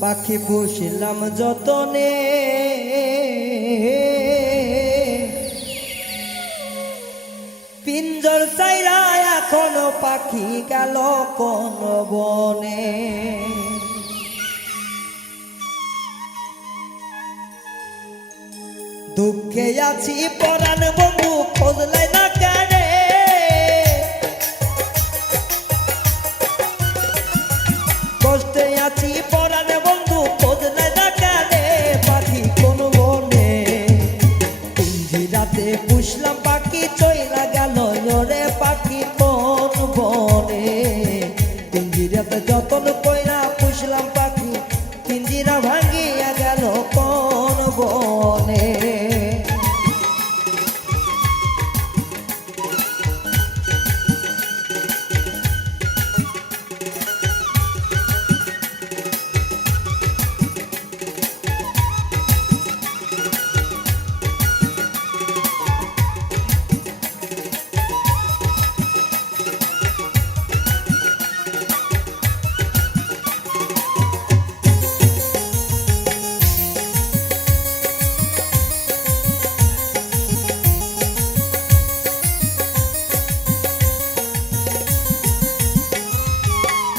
পাখি পুষলাম যতনে, পিঞ্জর চাইরা এখনো পাখি গেল কোন বনে। দুঃখে আছি পরাণ বন্ধু খোঁজলাই না কেনে, কষ্টে আছি পরাণ বন্ধু খোঁজলাই না কেনে। পাখি কোন বনে, পিঞ্জিরাতে পুষলাম পাখি চইলা গেল ওরে পাখি কোন বনে। পিঞ্জিরাতে যতন কইরা পুষলাম পাখি, পিঞ্জিরা ভাঙিয়া গেল কোন বনে।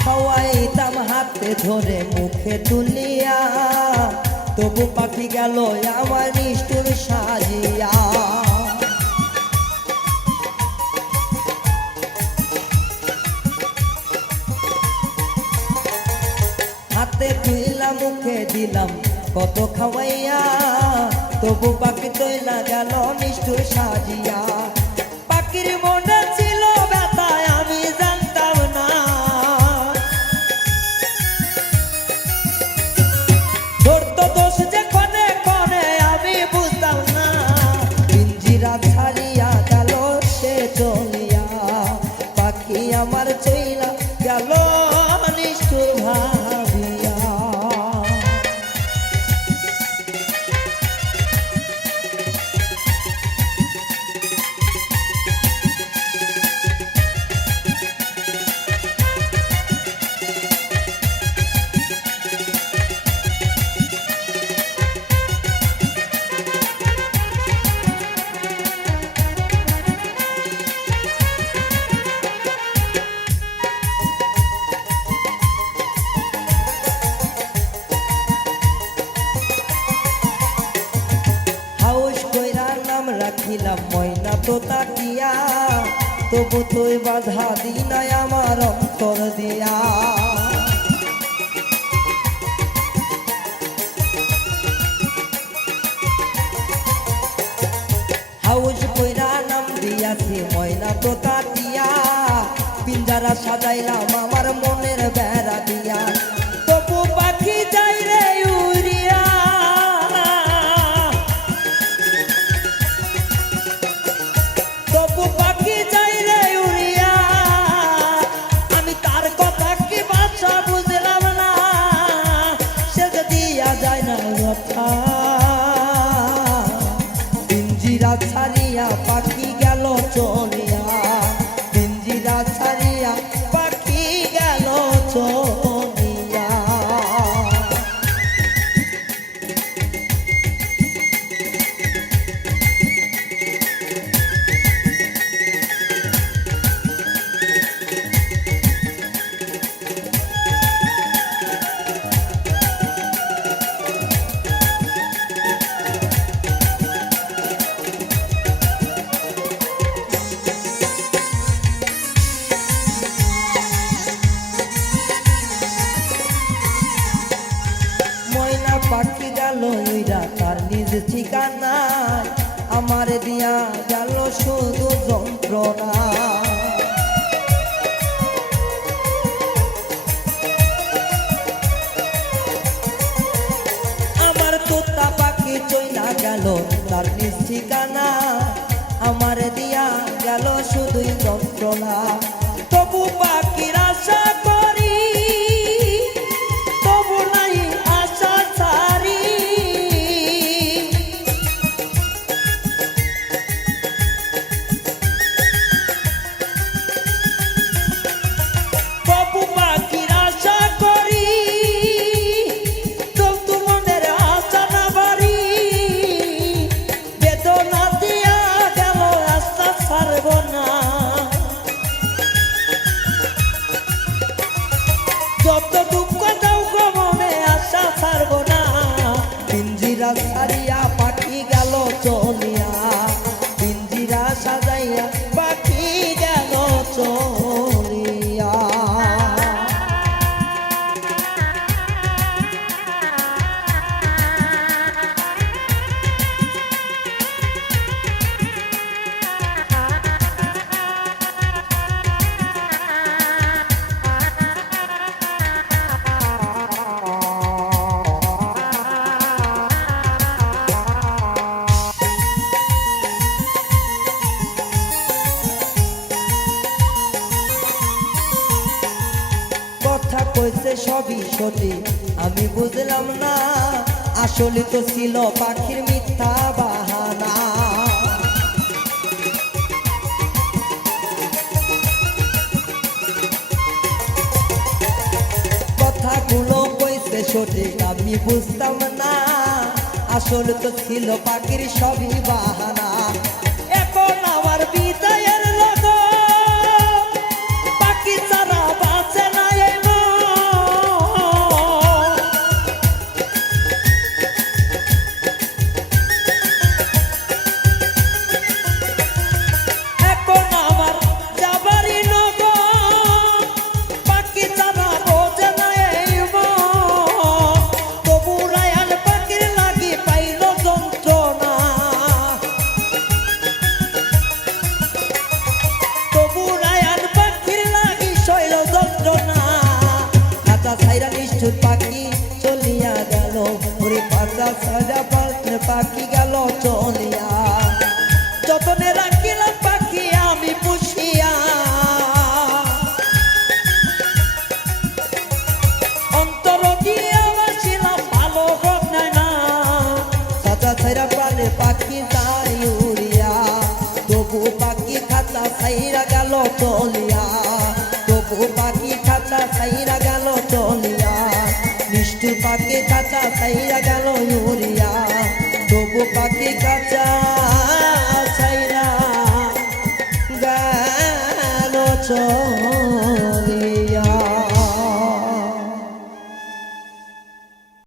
খাওয়াইতাম হাতে ধরে মুখে তুলিয়া, তবু পাখি গেল আমার নিষ্ঠুর সাজিয়া। হাতে তুইলা মুখে দিলাম কত খাওয়াইয়া, তবু পাখি তৈলা গেল নিষ্ঠুর সাজিয়া। পাখির মনে ছিল ব্যথা আমি জানতাম না, ধরতো দোষ যে ক্ষণে ক্ষণে আমি বুঝতাম না। পিঞ্জিরা ছাড়িয়া গেল সে চলিয়া, পাখি আমার চইলা গেল নিষ্ঠুর ভাবিয়া। রাখিলাম ময়না তো তাকিয়া, তবু তুই বাধা দিনাই আমার অন্তর দিয়া। হাউস কইরা নাম দিয়াছি ময়না তো তাকিয়া, পিঞ্জারা সাজাইলাম আমার মনের বেড়া দিয়া। তবু পাখি যাই রে উড়িয়া, তবু পাখি যাই রে উড়িয়া। আমি তার কথা কি ভাষা বুঝলাম না, সে যে দিয়া যায় না কথা। পিঞ্জিরা ছাড়িয়া পাখি গেল চলিয়া, পিঞ্জিরা ছাড়িয়া পাখি গেল চলিয়া। পাখি গেল উইরা তার নিজ ঠিকানা, আমার দিয়া গেল শুধু যন্ত্রণা। আমার তোতা পাখি চইলা গেল তার নিজ ঠিকানা, আমার দিয়া গেল শুধুই যন্ত্রণা। তবু পাখির আশা করি, তবু নাই আশা ছাড়ি। তবু পাখির আশা যত দুঃখ দাও গো মনে আশা ছাড়বো না পিঞ্জিরা ছাড়িয়া পাখি গেল চলিয়া পিঞ্জিরা সাজাইয়া পাখি গেল চলিয়া কথা কইছে সবই সত্যি আমি বুঝলাম না আসলে তো ছিল পাখির মিথ্যা বাহানা কথাগুলো কইছে সঠিক আমি বুঝতাম না আসলে তো ছিল পাখির সবই বাহানা এখন আমার বিদায়ের লগন পাখি ছাড়া বাঁচে না এই মন। এখন আমার যাবারই লগন পাখি ছাড়া বোঝে না এই মন। তবু রায়ান পাখির লাগি পাইল যন্ত্রণা তবু রায়ান পাখির লাগি শৈল যন্ত্রণা খাঁচা ছাইরা নিষ্ঠুর পাখি চলিয়া গেল ওরে খাঁচা ছাইরা পাখি গেল চলিয়া যতনে রাখিলাম পাখি আমি পুষিয়া অন্তর দিয়ে বাসিলাম ভালো হোক না না খাঁচা ছাইরা প্রাণে পাখি যাই উড়িয়া তবু পাখি খাঁচা ছাইরা গেল চলিয়া তবু পাখি খাঁচা ছাইরা গেল চলিয়া নিষ্ঠুর পাখি খাঁচা ছাইরা গেল উড়িয়া তবু পাখি খাঁচা